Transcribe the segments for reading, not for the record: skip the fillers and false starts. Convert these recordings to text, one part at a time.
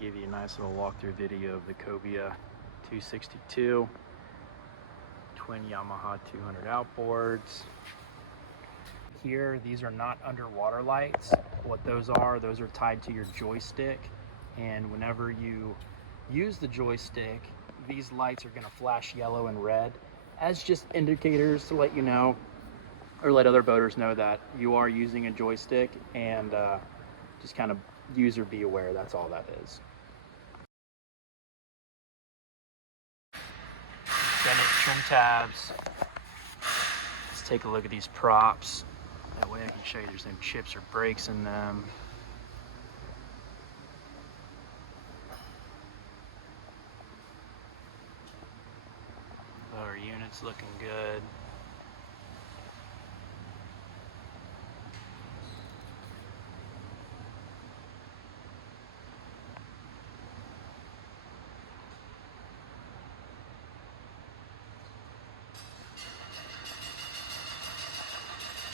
give you a nice little walkthrough video of the Cobia 262 twin Yamaha 200 outboards. Here, these are not underwater lights. What those are tied to your joystick, and whenever you use the joystick, these lights are going to flash yellow and red as just indicators to let you know, or let other boaters know, that you are using a joystick, and just kind of user be aware. That's all that is. Bennett trim tabs. Let's take a look at these props. That way I can show you there's no chips or breaks in them. Lower units looking good.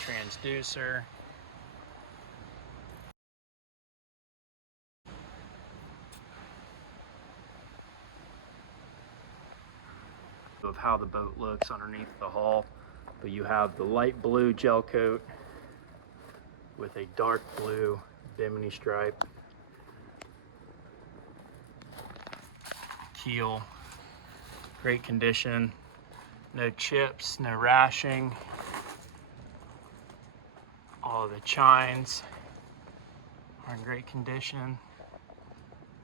Transducer. Of how the boat looks underneath the hull, but you have the light blue gel coat with a dark blue bimini stripe. Keel, great condition, no chips, no rashing. All of the chines are in great condition,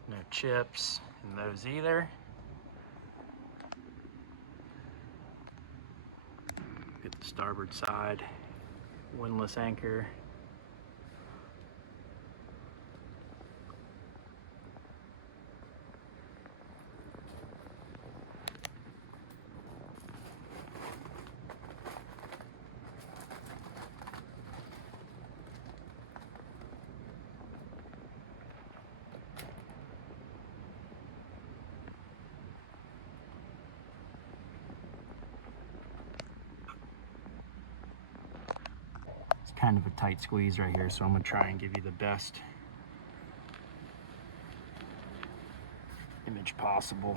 no chips in those either. Get the starboard side, windlass anchor. Kind of a tight squeeze right here, so I'm going to try and give you the best image possible.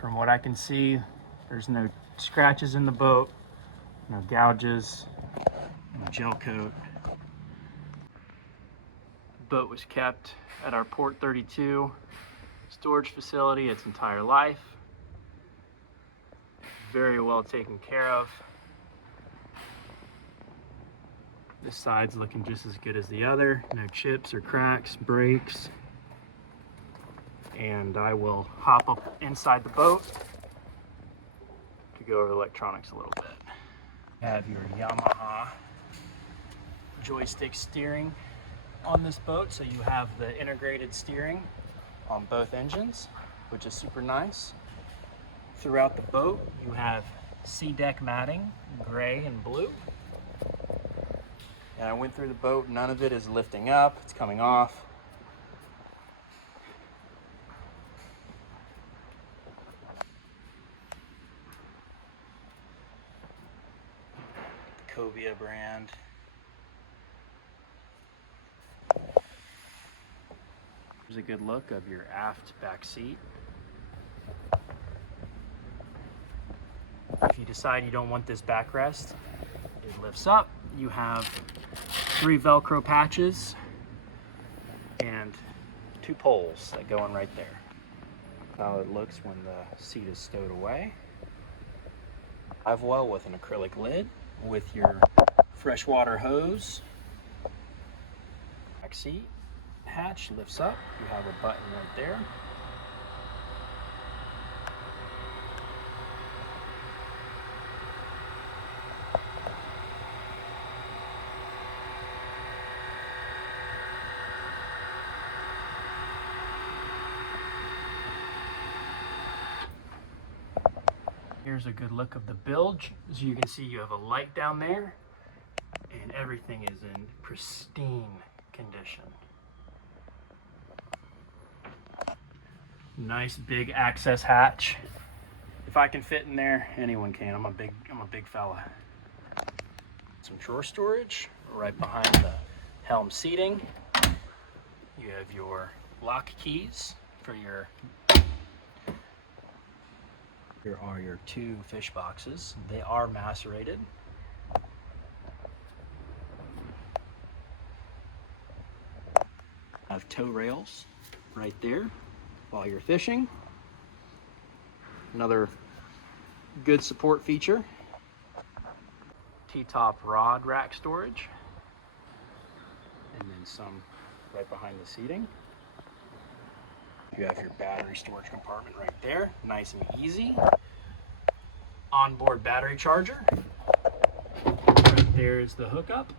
From what I can see, there's no scratches in the boat, no gouges, no gel coat. The boat was kept at our Port 32 storage facility its entire life. Very well taken care of. This side's looking just as good as the other. No chips or cracks, breaks. And I will hop up inside the boat to go over the electronics a little bit. You have your Yamaha joystick steering on this boat, so you have the integrated steering on both engines, which is super nice. Throughout the boat, you have C-deck matting, gray and blue. And I went through the boat, none of it is lifting up, it's coming off. The Cobia brand. Here's a good look of your aft back seat. If you decide you don't want this backrest, it lifts up. You have 3 Velcro patches and 2 poles that go in right there. How it looks when the seat is stowed away. Live well with an acrylic lid with your freshwater hose. Back seat hatch lifts up. You have a button right there. Here's a good look of the bilge. As you can see, you have a light down there, and everything is in pristine condition. Nice big access hatch. If I can fit in there, anyone can. I'm a big fella. Some drawer storage right behind the helm seating. You have your lock keys for your Here are your 2 fish boxes. They are macerated. Have tow rails right there while you're fishing. Another good support feature. T-top rod rack storage. And then some right behind the seating. You have your battery storage compartment right there, nice and easy. Onboard battery charger. Right there's the hookup.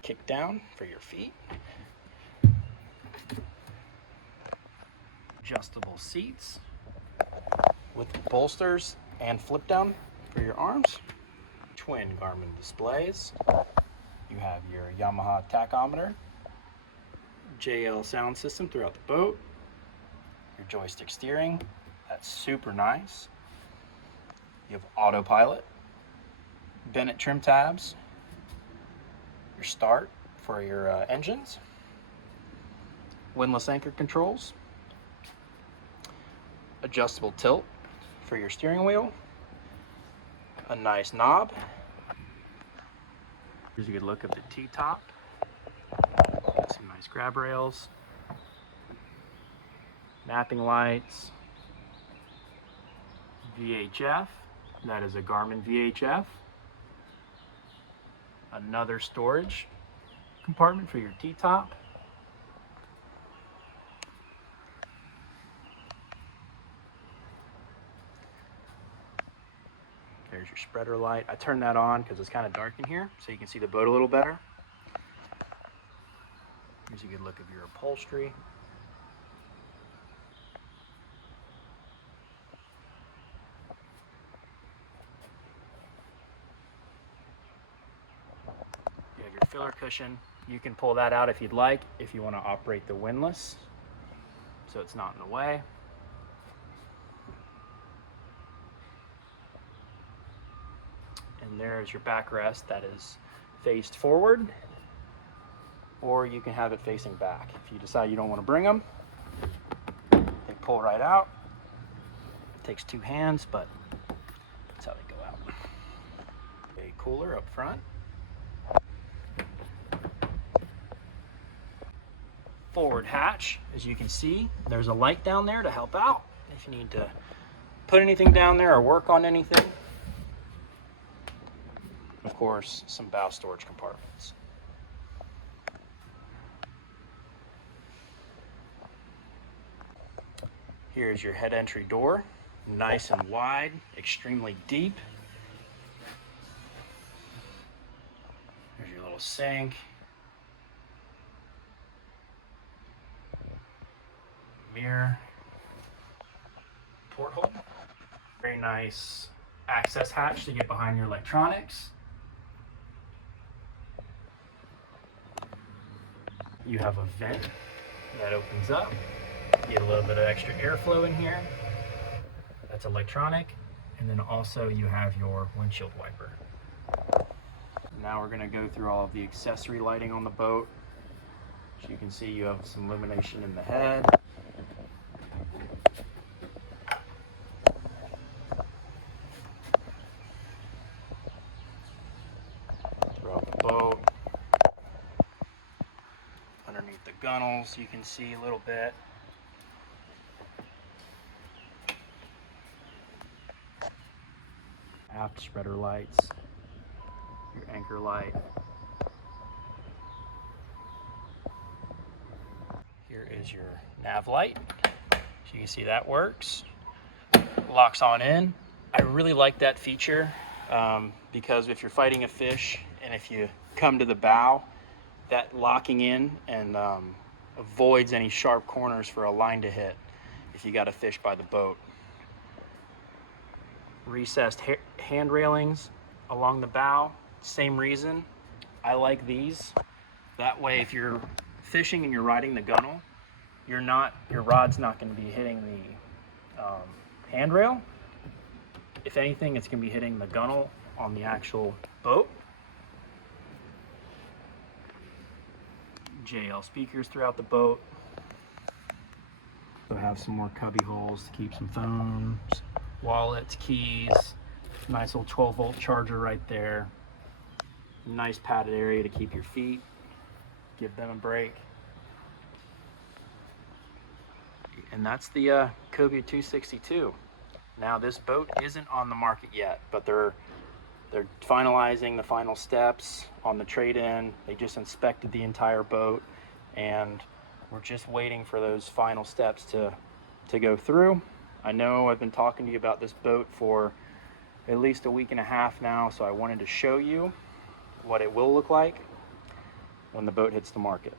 Kick down for your feet. Adjustable seats with bolsters and flip down for your arms. Twin Garmin displays. You have your Yamaha tachometer, JL sound system throughout the boat, your joystick steering, that's super nice. You have autopilot, Bennett trim tabs, your start for your engines, windlass anchor controls, adjustable tilt for your steering wheel, a nice knob. Here's a good look at the T-top. Some nice grab rails, mapping lights, VHF. That is a Garmin VHF. Another storage compartment for your T-top. There's your spreader light. I turned that on because it's kind of dark in here, so you can see the boat a little better. Here's a good look of your upholstery. You have your filler cushion. You can pull that out if you'd like, if you want to operate the windlass, so it's not in the way. And there's your backrest that is faced forward, or you can have it facing back. If you decide you don't want to bring them, they pull right out. It takes 2 hands, but that's how they go out. A cooler up front. Forward hatch, as you can see, there's a light down there to help out if you need to put anything down there or work on anything. Of course, some bow storage compartments. Here's your head entry door, nice and wide, extremely deep. There's your little sink. Mirror. Porthole. Very nice access hatch to get behind your electronics. You have a vent that opens up. Get a little bit of extra airflow in here. That's electronic. And then also you have your windshield wiper. Now we're gonna go through all of the accessory lighting on the boat. As you can see, you have some illumination in the head. Throughout the boat. Underneath the gunnels, you can see a little bit. Aft spreader lights, your anchor light. Here is your nav light. So you can see that works. Locks on in. I really like that feature because if you're fighting a fish and if you come to the bow, that locking in and avoids any sharp corners for a line to hit if you got a fish by the boat. Recessed hand railings along the bow, same reason. I like these. That way if you're fishing and you're riding the gunnel, your rod's not going to be hitting the handrail. If anything, it's going to be hitting the gunnel on the actual boat. JL speakers throughout the boat. So have some more cubby holes to keep some phones, wallets, keys. Nice little 12-volt charger right there. Nice padded area to keep your feet. Give them a break. And that's the Cobia 262. Now this boat isn't on the market yet, but they're finalizing the final steps on the trade-in. They just inspected the entire boat, and we're just waiting for those final steps to go through. I know I've been talking to you about this boat for at least a week and a half now, so I wanted to show you what it will look like when the boat hits the market.